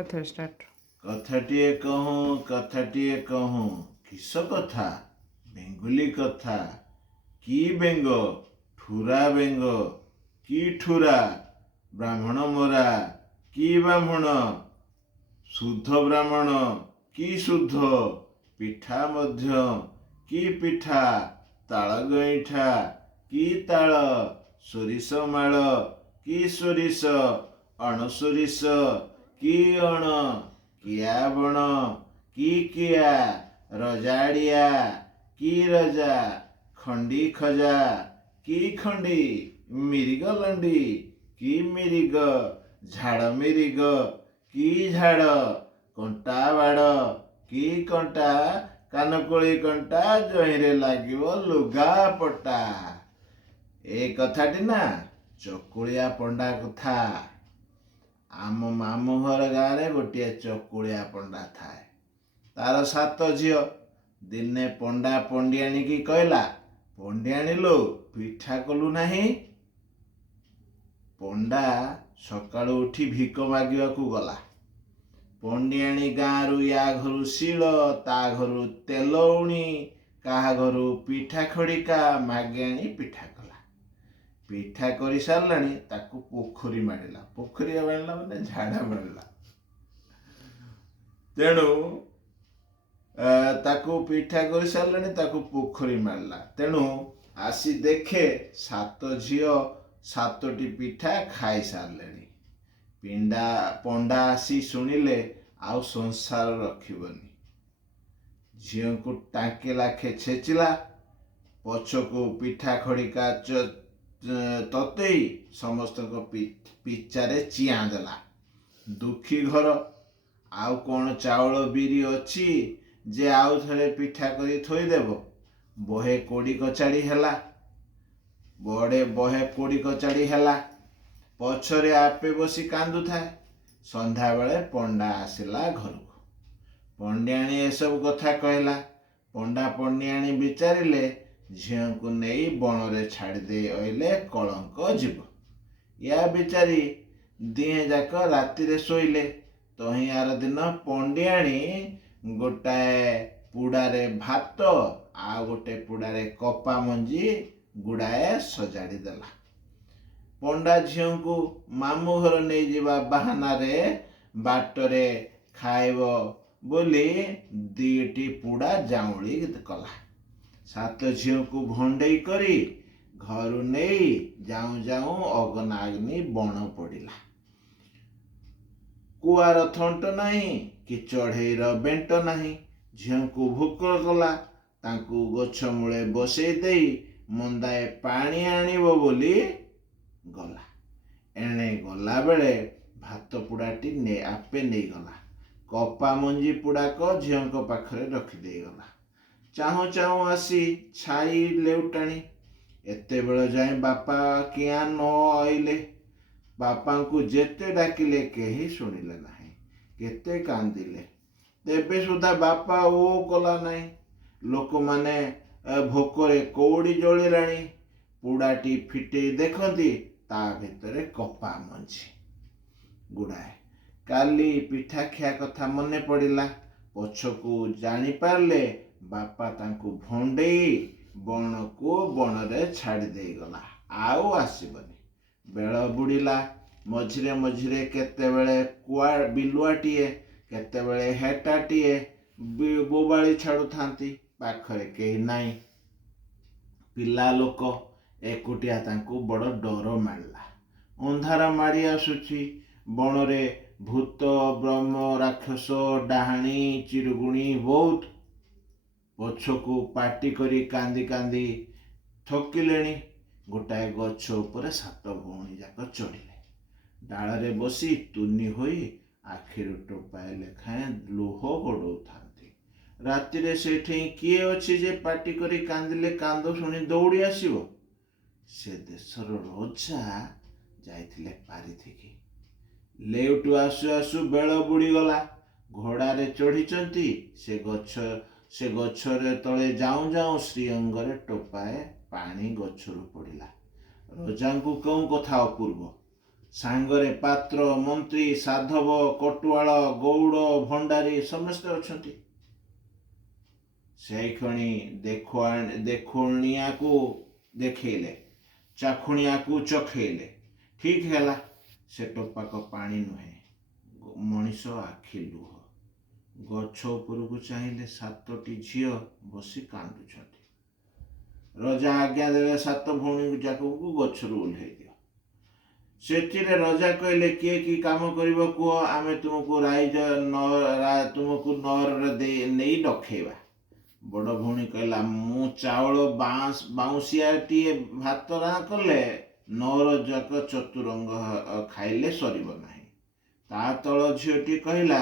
कथा स्टार्ट। कथाटिए कहूँ कथाटिए कहूँ किस कथा बेंगुली कथा कि बेंग ठुरा बेंग कि ठुरा ब्राह्मण मरा कि ब्राह्मण शुद्ध ब्राह्मण कि शुद्ध पिठा मध्य कि पिठा ताଳ गईठा कि ताଳ सोरिष माଳ कि सोरिष अण सोरिଷ कि अण किया बण कि किया रजाड़िया कि रजा खंडी खजा कि खंडी मिरिग लंडी कि मिरिग झाड़ मिरिग कि झाड़ कंटा बाड़ कि कंटा कानकोड़ी कंटा जहीरे लागिव लुगा पटा। ए कथाटी ना चकुलिया पंडा कथा। आम मामू घर गाँव गोटे चकुलिया पंडा थाए। तार 7 झील। दिने पंडा पंडियाणी की कहला, पंडियाणी लो पिठा कलु नहीं। पंडा सकाळु उठी भिक मागिबाकू गला। पंडियाणी गाँव या घरु शिल ता घरु तेलौणी काहा घरु पिठा खड़िका मागी आनी पिठा कला। पिठा कर साराणी ताकू पोखरी मारिला। पोखरी मारिला माने झाड़ा मारिला। तेणु ताकू पिठा कर साराणी ताकू पोखरी मारिला। तेणु आसी देखे 7 झील 7टी पिठा खाई सारे। पंडा आसी शुणिले आउ संसार रखिबनी। झील को टांके लाखे छेचिला। पछकू पिठा खड़िका ततई समस्त पिचारे चिया देला। दुखी घर आउ कौन चाउल बिरी अच्छी जे आउ थे पिठा करी थोईदेव। बहे कोड़ी कचाड़ी हैला। बहे कोड़ी कचाड़ी हैला। पछरे आपे बसी कांदु थाए। संध्या बेले पंडा आसिला घर को। पंडियाणी ए सब कथा कहला। पंडा पंडियाणी विचारिले झील को नहीं बणरे छाड़ी दे अइले कलंक जीव। या बिचारी दिहे जाक राति शोइले। तही आर दिन पंडियाणी गोटाए पुड़ारे भात आ गोटे पुड़ारे कपा मंजी गुड़ाए सजाड़ी देला। पंडा झील को मामू घर नहीं जीवा बहाना रे बाटरे खाइब बोली 2टी पुड़ा जाऊली कला। 7 झील को भंडई करी घर नहीं जाऊं जाऊं अग्नि बण पड़ा। कुआर थंट नहीं कि चढ़ेर बेंट नहीं। झील को भूक कला। तांकू गछ मूले बसई दे मंदाए पानी आनिबो बोली गला। एणे गला बेले भात पुड़ाटी ने आपे नहीं गला। कपा मंजी पुड़ाक झील को पाखरे रखी दे गला। चाहू चाहू आसी छाई लेउटाणी। एते बेल जाए बापा किया न आइले। बापा को जेते डाकिले केही शुणिले नाही। केते कांदिले तेबे सुधा बापा ओ कला नाही। लोक माने भोकरे कौड़ी जलिलाणी। पुड़ाटी फिटे देखती ता भितरे कपा मंजी गुड़ाए। काली पिठा खिया कथा मने पड़िला। पछकू जानी पारले बापा तांकू भंडेई बण को बणरे छाड़ी दे गला। आउ आसीबनी। बेल बुड़िला। मझिरे मझिरे केतेबेले बिलुआटीए केतेबेले हेटाटीए बोबाड़ी छाड़ू थांती। पाखरे केही नाई। पिला लोक एकुटिया तांकू बड़ डर मारला। अंधार माड़ी आसुची। बणरे भूत ब्रह्म राक्षस डाहाणी चिरुगुणी बहुत। पछकू पाटी करी कांदी कांदी थकिलेणी। गोटाए गछ उपरे 7 भौणी जाक चढ़िले। डाଳରେ बसी तुनी होई आखिरु टोपाए लेखाएं लुह गड़ौ थांती। रातिरे सेठी किए अछि जे पाटी करी कांदिले कांद शुणी दौड़ी आसिबो। से देशर रजा जाइथिले पारिथिकी। लेउटू आसु आसु बेल बुड़ी गला। घोड़ारे चढ़ीचंती। से गछरे तले जाऊं जाऊं श्रीअंगरे टोपाए पानी गछरु पड़िला। रजांकु कौं कथा अपूर्व। ସାଙ୍ଗରେ ପାତ୍ର ମନ୍ତ୍ରୀ ସାଧବ କଟୁଆଳ ଗୌଡ଼ ଭଣ୍ଡାରୀ ସମସ୍ତେ ଅଛନ୍ତି। ସେଇକ୍ଷଣି ଦେଖୁଣିଆକୁ ଦେଖେଇଲେ, ଚାଖୁଣିଆକୁ ଚଖେଇଲେ। ଠିକ୍ ହେଲା, ସେ ଟୋପାକ ପାଣି ନୁହେଁ, ମଣିଷ ଆଖି ଲୁହ। ଗଛ ଉପରକୁ ଚାହିଁଲେ 7ଟି ଝିଅ ବସି କାନ୍ଦୁଛନ୍ତି। ରଜା ଆଜ୍ଞା ଦେଲେ 7 ଭଉଣୀ ଯାକକୁ ଗଛରୁ ଓହ୍ଲେଇ ଦିଅ। ସେଥିରେ ରଜା କହିଲେ, କିଏ କି କାମ କରିବ କୁହ, ଆମେ ତୁମକୁ ତୁମକୁ ନଅରରେ ନେଇ ଡକେଇବା। ବଡ଼ ଭଉଣୀ କହିଲା, ମୁଁ ଚାଉଳ ବାଉଁଶିଆଟିଏ ଭାତ ରାଣ କଲେ 9 ଯାକ ଚତୁରଙ୍ଗ ଖାଇଲେ ସରିବ ନାହିଁ। ତା ତଳ ଝିଅଟି କହିଲା,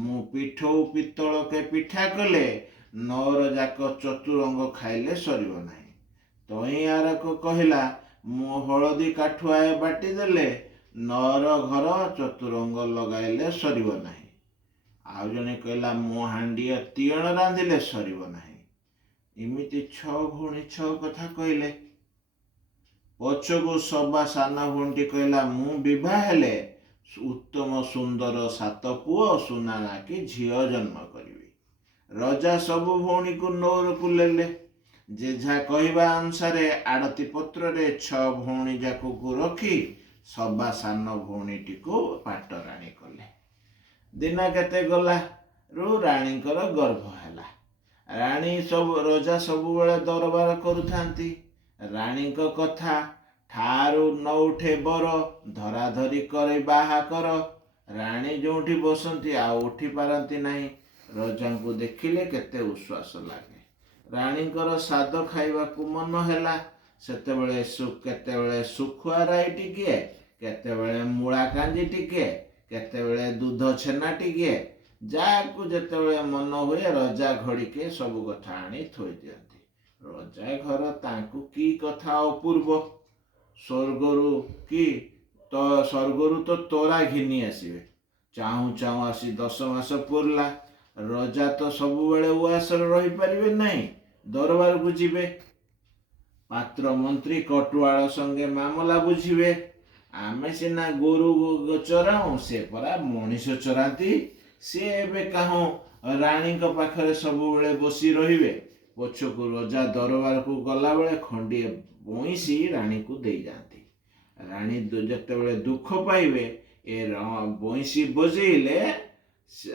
ମୁଁ ପିଠଉ ପିତ୍ତଳକେ ପିଠା କଲେ 9 ଯାକ ଚତୁରଙ୍ଗ ଖାଇଲେ ସରିବ ନାହିଁ। ତଇଁ ଆରକ କହିଲା, ମୁଁ ହଳଦୀ କାଠୁଆଏ ବାଟି ଦେଲେ 9 ଘର ଚତୁରଙ୍ଗ ଲଗାଇଲେ ସରିବ ନାହିଁ। ଆଉ ଜଣେ କହିଲା, ମୁଁ ହାଣ୍ଡିଏ ତିଅଣ ରାନ୍ଧିଲେ ସରିବ ନାହିଁ। ଏମିତି 6 ଭଉଣୀ 6 କଥା କହିଲେ। ପଛକୁ ସବା ସାନ ଭଉଣୀଟି କହିଲା, ମୁଁ ବିବାହ ହେଲେ ଉତ୍ତମ ସୁନ୍ଦର 7 ପୁଅ ସୁନା ନାକି ଝିଅ ଜନ୍ମ କରିବି। ରଜା ସବୁ ଭଉଣୀକୁ ନଅରକୁ ନେଲେ। ଯେଝା କହିବା ଅନୁସାରେ ଆଡ଼ତି ପତ୍ରରେ 6 ଭଉଣୀ ଯାକକୁ ରଖି ସବା ସାନ ଭଉଣୀଟିକୁ ପାଟରାଣୀ କଲେ। ଦିନ କେତେ ଗଲାରୁ ରାଣୀଙ୍କର ଗର୍ଭ ହେଲା। ରଜା ସବୁବେଳେ ଦରବାର କରୁଥାନ୍ତି। ରାଣୀଙ୍କ କଥା ଠାରୁ ନ ଉଠେ ବର, ଧରାଧରି କରି ବାହା କର। ରାଣୀ ଯେଉଁଠି ବସନ୍ତି ଆଉ ଉଠି ପାରନ୍ତି ନାହିଁ। ରଜାଙ୍କୁ ଦେଖିଲେ କେତେ ଉଶ୍ୱାସ ଲାଗେ। ରାଣୀଙ୍କର ସ୍ୱାଦ ଖାଇବାକୁ ମନ ହେଲା। କେତେବେଳେ ଶୁଖୁଆ ରାଇ ଟିକିଏ, କେତେବେଳେ ମୂଳା କାଞ୍ଜି ଟିକିଏ, କେତେବେଳେ ଦୁଧ ଛେନା ଟିକିଏ। ଯାହାକୁ ଯେତେବେଳେ ମନ ହୁଏ ରଜା ଘଡ଼ିକେ ସବୁ କଥା ଆଣି ଥୋଇ ଦିଅନ୍ତି। ରଜା ଘର ତାଙ୍କୁ କି କଥା ଅପୂର୍ବ। ସ୍ୱର୍ଗରୁ ତ ତୋରା ଘିନି ଆସିବେ। ଚାହୁଁ ଚାହୁଁ ଆସି 10 ମାସ ପୁରିଲା। ରଜା ତ ସବୁବେଳେ ଉଆସରେ ରହିପାରିବେ ନାହିଁ, ଦରବାରକୁ ଯିବେ। ପାତ୍ର ମନ୍ତ୍ରୀ କଟୁଆଳ ସଙ୍ଗେ ମାମଲା ବୁଝିବେ। ଆମେ ସିନା ଗୋରୁ ଚରାଉଁ, ସେ ପରା ମଣିଷ ଚରାନ୍ତି। ସେ ଏବେ କାହୁଁ ରାଣୀଙ୍କ ପାଖରେ ସବୁବେଳେ ବସି ରହିବେ। ପଛକୁ ରଜା ଦରବାରକୁ ଗଲାବେଳେ ଖଣ୍ଡିଏ ବଇଁଶୀ ରାଣୀକୁ ଦେଇଯାଆନ୍ତି। ରାଣୀ ଯେତେବେଳେ ଦୁଃଖ ପାଇବେ, ଏ ବଇଁଶୀ ବଜେଇଲେ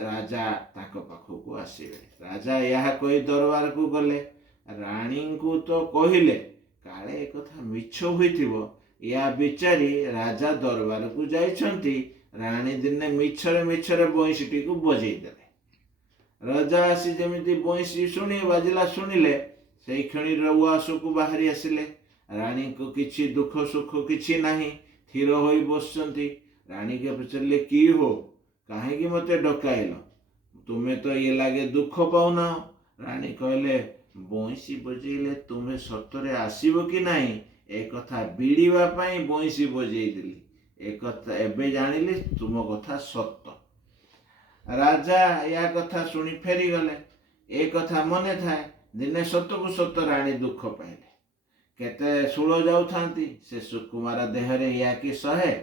ରାଜା ତାଙ୍କ ପାଖକୁ ଆସିବେ। ରାଜା ଏହା କହି ଦରବାରକୁ ଗଲେ। ରାଣୀଙ୍କୁ ତ କହିଲେ, କାଳେ ଏକଥା ମିଛ ହୋଇଥିବ, ଏହା ବିଚାରି ରାଜା ଦରବାରକୁ ଯାଇଛନ୍ତି। ରାଣୀ ଦିନେ ମିଛରେ ବଇଁଶୀଟିକୁ ବଜେଇ ଦେଲେ। ରଜା ଆସି ଯେମିତି ବଇଁଶୀ ବାଜିଲା ଶୁଣିଲେ, ସେଇ କ୍ଷଣି ଉଆସକୁ ବାହାରି ଆସିଲେ। ରାଣୀଙ୍କୁ କିଛି ଦୁଃଖ ସୁଖ କିଛି ନାହିଁ, ଥିର ହୋଇ ବସିଛନ୍ତି। ରାଣୀকে ପଚାରିଲେ, କି ହୋ, କାହିଁକି ମୋତେ ଡକାଇଲ? ତୁମେ ତ ଇଏ ଲାଗେ ଦୁଃଖ ପାଉନାହ। ରାଣୀ କହିଲେ, ବଇଁଶୀ ବଜେଇଲେ ତୁମେ ସତରେ ଆସିବ କି ନାହିଁ ଏ କଥା ବିଡ଼ିବା ପାଇଁ ବଇଁଶୀ ବଜେଇଦେଲି। ଏବେ ଜାଣିଲି ତୁମ କଥା ସତ। ରାଜା ଏହା କଥା ଶୁଣି ଫେରିଗଲେ। ଏ କଥା ମନେ ଥାଏ। ଦିନେ ସତକୁ ସତ ରାଣୀ ଦୁଃଖ ପାଇଲେ। କେତେ ଶୂଳ ଯାଉଥାନ୍ତି, ସେ ସୁକୁମାର ଦେହରେ ଏହା କି ସହେ।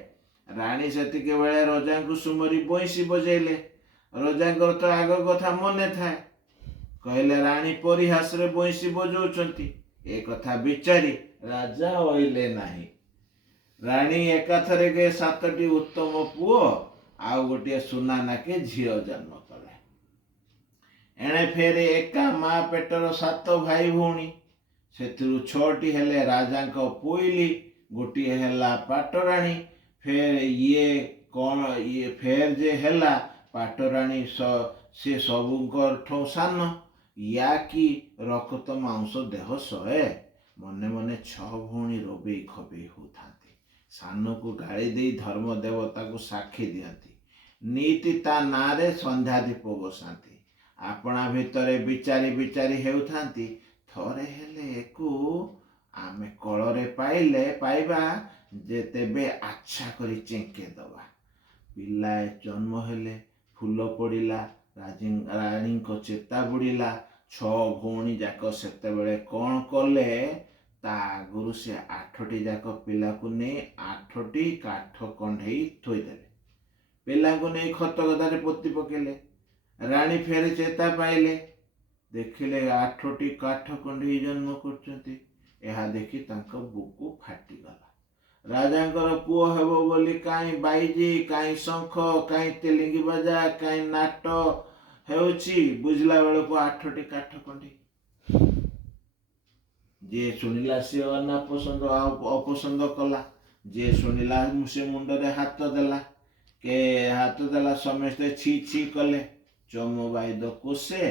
ରାଣୀ ସେତିକି ବେଳେ ରଜାଙ୍କୁ ସୁମରି ବଇଁଶୀ ବଜେଇଲେ। ରଜାଙ୍କର ତ ଆଗ କଥା ମନେ ଥାଏ। କହିଲେ, ରାଣୀ ପରିହାସରେ ବଇଁଶୀ ବଜଉଛନ୍ତି। ଏ କଥା ବିଚାରି ରାଜା ଅଇଲେ ନାହିଁ। ରାଣୀ ଏକାଥରକେ 7ଟି ଉତ୍ତମ ପୁଅ ଆଉ ଗୋଟିଏ ସୁନା ନାକି ଝିଅ ଜନ୍ମ କଲେ। ଏଣେ ଫେରେ ଏକା ମା ପେଟର 7 ଭାଇ ଭଉଣୀ। ସେଥିରୁ 6ଟି ହେଲେ ରାଜାଙ୍କ ପୋଇଲି, ଗୋଟିଏ ହେଲା ପାଟରାଣୀ। ଫେର ଯେ ହେଲା ପାଟରାଣୀ, ସେ ସବୁଙ୍କଠୁ ସାନ। ୟା କି ରକ୍ତ ମାଂସ ଦେହ ସହେ। ମନେ ମନେ 6 ଭଉଣୀ ରବେଇ ଖବେଇ ହେଉଥାନ୍ତି। ସାନକୁ ଗାଳି ଦେଇ ଧର୍ମ ଦେବତାକୁ ସାକ୍ଷୀ ଦିଅନ୍ତି। ନୀତି ତା ନାଁରେ ସନ୍ଧ୍ୟା ଦୀପ ବସାନ୍ତି। ଆପଣା ଭିତରେ ବିଚାରି ହେଉଥାନ୍ତି, ଥରେ ହେଲେ ଏକୁ ଆମେ କଳରେ ପାଇବା ଯେ ତେବେ ଆଚ୍ଛା କରି ଚେଙ୍କେ ଦେବା। ପିଲାଏ ଜନ୍ମ ହେଲେ, ଫୁଲ ପଡ଼ିଲା, ରାଣୀଙ୍କ ଚେତା ବୁଡ଼ିଲା। 6 ଭଉଣୀ ଯାକ ସେତେବେଳେ କ'ଣ କଲେ ତା ଆଗରୁ ସେ 8ଟି ଯାକ ପିଲାକୁ ନେଇ 8ଟି କାଠ କଣ୍ଢେଇ ଥୋଇଦେଲେ। ପିଲାଙ୍କୁ ନେଇ ଖତ ଗଦାରେ ପୋତି ପକେଇଲେ। ରାଣୀ ଫେରେ ଚେତା ପାଇଲେ, ଦେଖିଲେ 8ଟି କାଠ କଣ୍ଢେଇ ଜନ୍ମ କରୁଛନ୍ତି। ଏହା ଦେଖି ତାଙ୍କ ବୁକୁ ଫାଟିଗଲା। ରାଜାଙ୍କର ପୁଅ ହେବ ବୋଲି କାହିଁ ବାଇଜି, କାହିଁ ଶଙ୍ଖ, କାହିଁ ତେଲିଙ୍ଗି ବାଜା, କାହିଁ ନାଟ ହେଉଛି, ବୁଝିଲା ବେଳକୁ 8ଟି କାଠ କଣ୍ଢେଇ। ଯିଏ ଶୁଣିଲା ସେ ଅନାପସନ୍ଦ ଅପସନ୍ଦ କଲା, ଯିଏ ଶୁଣିଲା ସେ ମୁଣ୍ଡରେ ହାତ ଦେଲା। ସମସ୍ତେ ଛି ଛି କଲେ। ଚମ ବାଇଦ କୋଷେ,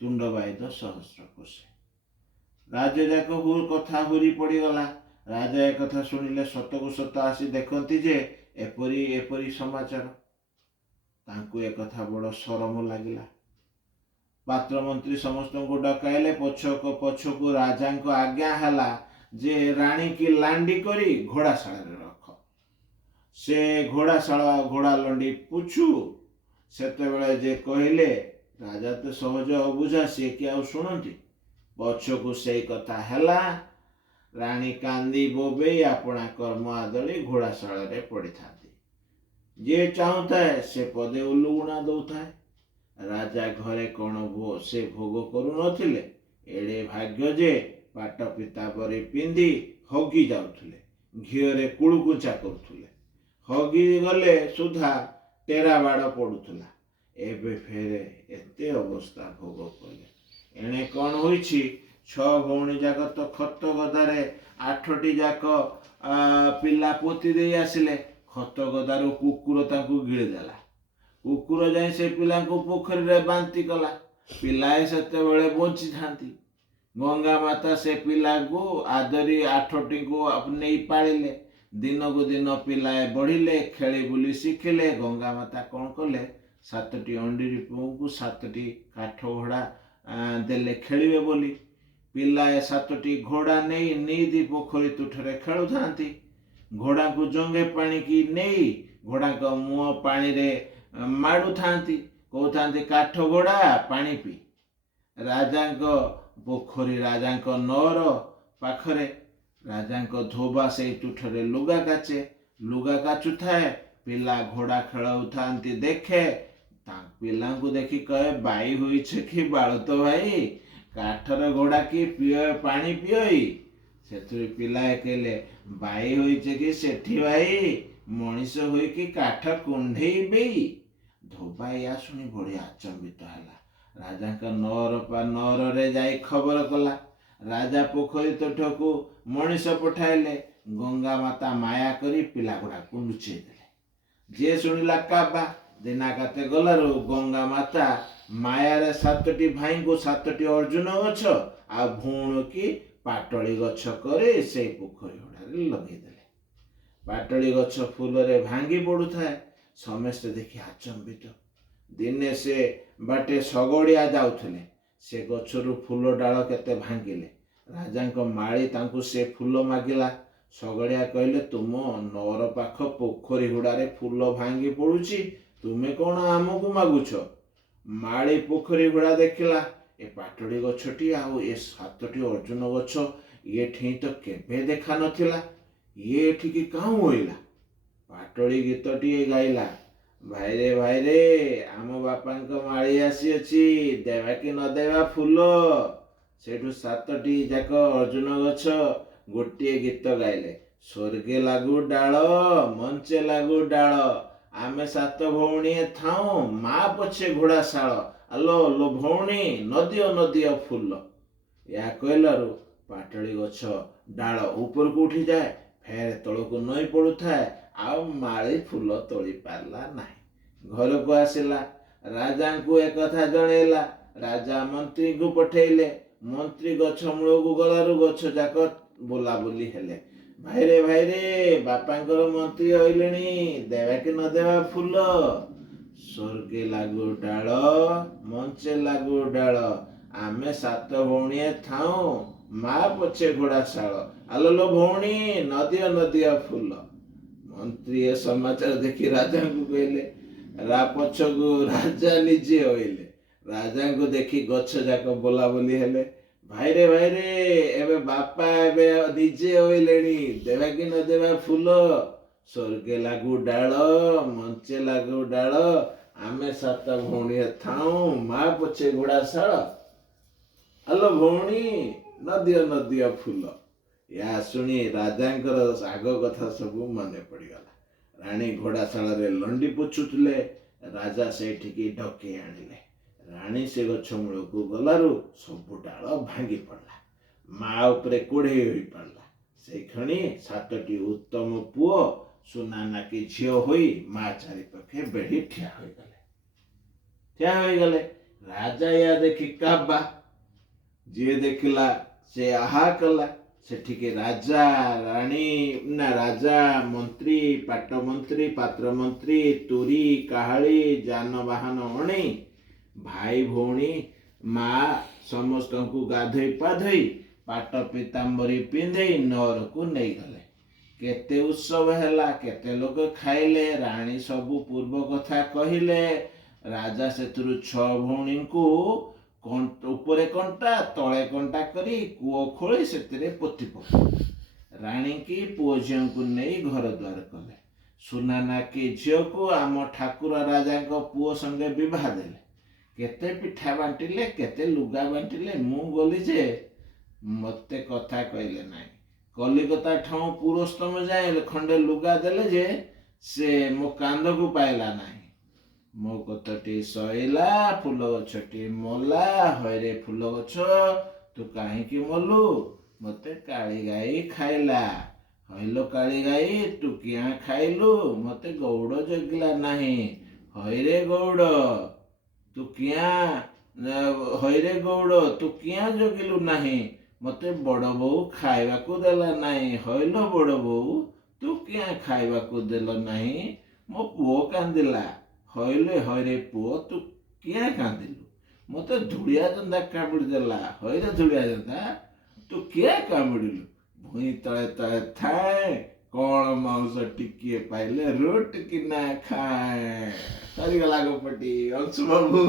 ତୁଣ୍ଡ ବାଇଦ ସହସ୍ର କୋଷେ। ରାଜ୍ୟ ଯାକ କଥା ହୁରି ପଡ଼ିଗଲା। ରାଜା ଏକଥା ଶୁଣିଲେ ସତକୁ ସତ ଆସି ଦେଖନ୍ତି ଯେ ଏପରି ସମାଚାର। ତାଙ୍କୁ ଏକଥା ବଡ଼ ସରମ ଲାଗିଲା। ପାତ୍ର ମନ୍ତ୍ରୀ ସମସ୍ତଙ୍କୁ ଡକାଇଲେ। ପଛକୁ ରାଜାଙ୍କ ଆଜ୍ଞା ହେଲା ଯେ ରାଣୀକି ଲାଣ୍ଡି କରି ଘୋଡ଼ାଶାଳରେ ରଖ। ସେ ଘୋଡ଼ା ଲଣ୍ଡି ପୁଛୁ। ସେତେବେଳେ ଯେ କହିଲେ, ରାଜା ତ ସହଜ ଅବୁଝା, ସିଏ କି ଆଉ ଶୁଣନ୍ତି। ପଛକୁ ସେଇ କଥା ହେଲା। ରାଣୀ କାନ୍ଦି ବୋବେଇ ଆପଣା କର୍ମ ଆଦଳି ଘୋଡ଼ାଶାଳରେ ପଡ଼ିଥାନ୍ତି। ଯିଏ ଚାହୁଁଥାଏ ସେ ପଦେ ଉଲୁଗୁଣା ଦଉଥାଏ। ରାଜା ଘରେ କ'ଣ ସେ ଭୋଗ କରୁନଥିଲେ। ଏଡ଼େ ଭାଗ୍ୟ ଯେ ପାଟ ପିତାବରୀ ପିନ୍ଧି ହଗି ଯାଉଥିଲେ, ଘିଅରେ କୁଳୁକୁଚା କରୁଥିଲେ। ହଗି ଗଲେ ସୁଦ୍ଧା ଟେରା ବାଡ଼ ପଡ଼ୁଥିଲା। ଏବେ ଫେରେ ଏତେ ଅବସ୍ଥା ଭୋଗ କଲେ। ଏଣେ କ'ଣ ହୋଇଛି, 6 ଭଉଣୀ ଯାକ ତ ଖତ ଗଦାରେ 8ଟି ଯାକ ପିଲା ପୋତି ଦେଇ ଆସିଲେ। ଖତ ଗଦାରୁ କୁକୁର ତାଙ୍କୁ ଗିଳିଦେଲା। କୁକୁର ଯାଇ ସେ ପିଲାଙ୍କୁ ପୋଖରୀରେ ବାନ୍ତି କଲା। ପିଲାଏ ସେତେବେଳେ ବଞ୍ଚିଥାନ୍ତି। ଗଙ୍ଗା ମାତା ସେ ପିଲାକୁ ଆଦରି 8ଟିଙ୍କୁ ନେଇ ପାଳିଲେ। ଦିନକୁ ଦିନ ପିଲାଏ ବଢ଼ିଲେ, ଖେଳି ବୁଲି ଶିଖିଲେ। ଗଙ୍ଗା ମାତା କ'ଣ କଲେ, 7ଟି ଅଣ୍ଡିରି ପୁଅଙ୍କୁ 7ଟି କାଠ ଘୋଡ଼ା ଦେଲେ ଖେଳିବେ ବୋଲି। ପିଲାଏ 7ଟି ଘୋଡ଼ା ନେଇ ନିତି ପୋଖରୀ ତୁଠରେ ଖେଳୁଥାନ୍ତି। ଘୋଡ଼ାଙ୍କୁ ଜଙ୍ଗେ ପାଣିକି ନେଇ ଘୋଡ଼ାଙ୍କ ମୁହଁ ପାଣିରେ ମାଡ଼ୁଥାନ୍ତି। କହୁଥାନ୍ତି, କାଠ ଘୋଡ଼ା ପାଣି ପି। ରାଜାଙ୍କ ପୋଖରୀ, ରାଜାଙ୍କ ନଅର ପାଖରେ। ରାଜାଙ୍କ ଧୋବା ସେଇ ତୁଠରେ ଲୁଗା କାଚେ। ଲୁଗା କାଚୁଥାଏ। ପିଲା ଘୋଡ଼ା ଖେଳଉଥାନ୍ତି ଦେଖେ। ପିଲାଙ୍କୁ ଦେଖି କହେ, ବାଇ ହୋଇଛ କି ବାଳୁତ ଭାଇ, କାଠର ଘୋଡ଼ା କି ପାଣି ପିଅଇ। ସେଥିରୁ ପିଲାଏ କହିଲେ, ବାଇ ହୋଇଛ କି ସେଠି ଭାଇ, ମଣିଷ ହୋଇକି କାଠ କୁଣ୍ଢେଇବି। ଧୋବା ଏହା ଶୁଣି ବଢ଼ି ଆଚମ୍ବିତ ହେଲା। ରାଜାଙ୍କ ନଅରରେ ଯାଇ ଖବର କଲା। ରାଜା ପୋଖରୀ ତୁଠକୁ ମଣିଷ ପଠାଇଲେ। ଗଙ୍ଗା ମାତା ମାୟା କରି ପିଲା ଗୁଡ଼ାକୁ ଲୁଚେଇ ଦେଲେ। ଯିଏ ଶୁଣିଲା କାବା। ଦିନାକାତେ ଗଲାରୁ ଗଙ୍ଗା ମାତା ମାୟାରେ 7ଟି ଭାଇଙ୍କୁ 7ଟି ଅର୍ଜୁନ ଗଛ ଆଉ ଭଉଣୀକି ପାଟଳି ଗଛ କରି ସେଇ ପୋଖରୀ ହୁଡ଼ାରେ ଲଗେଇଦେଲେ। ପାଟଳି ଗଛ ଫୁଲରେ ଭାଙ୍ଗି ପଡ଼ୁଥାଏ। ସମସ୍ତେ ଦେଖି ଆଚମ୍ବିତ। ଦିନେ ସେ ବାଟେ ଶଗଡ଼ିଆ ଯାଉଥିଲେ। ସେ ଗଛରୁ ଫୁଲ ଡାଳ କେତେ ଭାଙ୍ଗିଲେ। ରାଜାଙ୍କ ମାଳି ତାଙ୍କୁ ସେ ଫୁଲ ମାଗିଲା। ଶଗଡ଼ିଆ କହିଲେ, ତୁମ ନଅର ପାଖ ପୋଖରୀ ହୁଡ଼ାରେ ଫୁଲ ଭାଙ୍ଗି ପଡ଼ୁଛି, ତୁମେ କ'ଣ ଆମକୁ ମାଗୁଛ? ମାଳି ପୋଖରୀ ହୁଡ଼ା ଦେଖିଲା, ଏ ପାଟଳି ଗଛଟି ଆଉ ଏ 7ଟି ଅର୍ଜୁନ ଗଛ ଏଠି ତ କେବେ ଦେଖା ନଥିଲା। ଇଏ ଏଠିକି କାହୁଁ ହୋଇଲା? ପାଟଳି ଗୀତଟିଏ ଗାଇଲା, ଭାଇରେ ଭାଇରେ ଆମ ବାପାଙ୍କ ମାଳି ଆସିଅଛି, ଦେବା କି ନ ଦେବା ଫୁଲ। ସେଠୁ 7ଟି ଯାକ ଅର୍ଜୁନ ଗଛ ଗୋଟିଏ ଗୀତ ଗାଇଲେ, ସ୍ୱର୍ଗେ ଲାଗୁ ଡାଳ, ମଞ୍ଚେ ଲାଗୁ ଡାଳ, ଆମେ 7 ଭଉଣୀ ଥାଉଁ, ମା ପଛେ ଘୋଡ଼ାଶାଳ, ଆଲୋ ଲୋ ଭଉଣୀ ନଦିଅ ଫୁଲ। ଏହା କହିଲାରୁ ପାଟଳି ଗଛ ଡାଳ ଉପରକୁ ଉଠିଯାଏ, ଫେର ତଳକୁ ନଇଁ ପଡ଼ୁଥାଏ। ଆଉ ମାଳି ଫୁଲ ତୋଳି ପାରିଲା ନାହିଁ। ଘରକୁ ଆସିଲା। ରାଜାଙ୍କୁ ଏକଥା ଜଣେଇଲା। ରାଜା ମନ୍ତ୍ରୀଙ୍କୁ ପଠେଇଲେ। ମନ୍ତ୍ରୀ ଗଛ ମୂଳକୁ ଗଲାରୁ ଗଛ ଯାକ ବୋଲାବୋଲି ହେଲେ, ଭାଇରେ ଭାଇରେ ବାପାଙ୍କର ମନ୍ତ୍ରୀ ଅଇଲେଣି, ଦେବା କି ନ ଦେବା ଫୁଲ। ସ୍ୱର୍ଗେ ଲାଗୁ ଡାଳ, ମଞ୍ଚେ ଲାଗୁ ଡାଳ, ଆମେ 7 ଭଉଣୀ ଥାଉଁ, ମା ପଛେ ଘୋଡ଼ାଶାଳ, ଆଲୋ ଭଉଣୀ ନଦିଅ ଫୁଲ। ମନ୍ତ୍ରୀ ଏ ସମାଚାର ଦେଖି ରାଜାଙ୍କୁ କହିଲେ। ପଛକୁ ରାଜା ନିଜେ ଅଇଲେ। ରାଜାଙ୍କୁ ଦେଖି ଗଛ ଯାକ ବୋଲାବୋଲି ହେଲେ, ଭାଇରେ ଏବେ ବାପା ଏବେ ନିଜେ ହୋଇଲେଣି ଦେବା କି ନ ଦେବା ଫୁଲ ସ୍ୱର୍ଗେ ଲାଗୁ ଡାଳ ମଞ୍ଚେ ଲାଗୁ ଡାଳ ଆମେ ସାତ ଭଉଣୀ ଥାଉ ମା ପଛେ ଘୋଡ଼ାଶାଳ ଆଲୋ ଭଉଣୀ ନ ଦିଅ ଫୁଲ। ଏହା ଶୁଣି ରାଜାଙ୍କର ଆଗ କଥା ସବୁ ମନେ ପଡ଼ିଗଲା। ରାଣୀ ଘୋଡ଼ାଶାଳରେ ଲଣ୍ଡି ପୋଛୁଥିଲେ। ରାଜା ସେଇଠିକି ଡକେଇ ଆଣିଲେ। ରାଣୀ ସେ ଗଛ ମୂଳକୁ ଗଲାରୁ ସବୁ ଡାଳ ଭାଙ୍ଗି ପଡ଼ିଲା। ମା ଉପରେ କୋଢ଼େଇ ହୋଇପାରିଲା। ସେଇକ୍ଷଣି 7ଟି ଉତ୍ତମ ପୁଅ ସୁନା ନାକି ଝିଅ ହୋଇ ମା ଚାରିପାଖେ ବେଢ଼ି ଠିଆ ହୋଇଗଲେ। ରାଜା ଏହା ଦେଖି କାବା। ଯିଏ ଦେଖିଲା ସେ ଆହା କଲା। ସେଠିକି ରାଜା ମନ୍ତ୍ରୀ ପାଟ ମନ୍ତ୍ରୀ ପାତ୍ର ମନ୍ତ୍ରୀ ତୁରୀ କାହାଳି ଯାନବାହନ ଅଣେଇ ଭାଇ ଭଉଣୀ ମା ସମସ୍ତଙ୍କୁ ଗାଧୋଇ ପାଧୋଇ ପାଟ ପୀତାମ୍ବରୀ ପିନ୍ଧେଇ ନଅରକୁ ନେଇଗଲେ। କେତେ ଉତ୍ସବ ହେଲା, କେତେ ଲୋକ ଖାଇଲେ। ରାଣୀ ସବୁ ପୂର୍ବ କଥା କହିଲେ। ରାଜା ସେଥିରୁ 6 ଭଉଣୀଙ୍କୁ ଉପରେ କଣ୍ଟା ତଳେ କଣ୍ଟା କରି କୂଅ ଖୋଳି ସେଥିରେ ପୋତି ପକାଇଲେ। ରାଣୀକି ପୁଅ ଝିଅଙ୍କୁ ନେଇ ଘର ଦ୍ୱାର କଲେ। ସୁନା ନାକି ଝିଅକୁ ଆମ ଠାକୁର ରାଜାଙ୍କ ପୁଅ ସଙ୍ଗେ ବିବାହ ଦେଲେ। କେତେ ପିଠା ବାଣ୍ଟିଲେ, କେତେ ଲୁଗା ବାଣ୍ଟିଲେ। ମୁଁ ଗଲି ଯେ ମତେ କଥା କହିଲେ ନାହିଁ। କଲିକତା ଠାଉଁ ପୁରସ୍ତମ ଯାଏ ଖଣ୍ଡେ ଲୁଗା ଦେଲେ ଯେ ସେ ମୋ କାନ୍ଧକୁ ପାଇଲା ନାହିଁ। ମୋ କତଟି ସଇଲା, ଫୁଲ ଗଛଟି ମଲା। ହଇରେ ଫୁଲ ଗଛ ତୁ କାହିଁକି ମଲୁ? ମତେ କାଳି ଗାଈ ଖାଇଲା। ହଇଲୋ କାଳି ଗାଈ ତୁ କିଆଁ ଖାଇଲୁ? ମତେ ଗଉଡ଼ ଜଗିଲା ନାହିଁ। ହଇରେ ଗଉଡ଼ ତୁ କିଆଁ ଜଗିଲୁ ନାହିଁ? ମତେ ବଡ଼ ବୋଉ ଖାଇବାକୁ ଦେଲା ନାହିଁ। ହଇଲୋ ବଡ଼ ବୋଉ ତୁ କିଆଁ ଖାଇବାକୁ ଦେଲ ନାହିଁ? ମୋ ପୁଅ କାନ୍ଦିଲା। ହଇରେ ପୁଅ ତୁ କିଆଁ କାନ୍ଦିଲୁ? ମତେ ଧୂଳିଆ ଜନ୍ଦା କାମୁଡ଼ି ଦେଲା। ହଇରେ ଧୂଳିଆ ଜନ୍ଦା ତୁ କିଆଁ କାମୁଡ଼ିଲୁ? ଭୁଇଁ ତଳେ ଥାଏ କଣ ମାଉଁସ ଟିକିଏ ପାଇଲେ ରୁଟ କିନା ଖାଏ। ସରିଗଲା ଗପଟି। ଅଂଶୁ ବାବୁ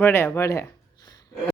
ବଢ଼ିଆ ବଢ଼ିଆ।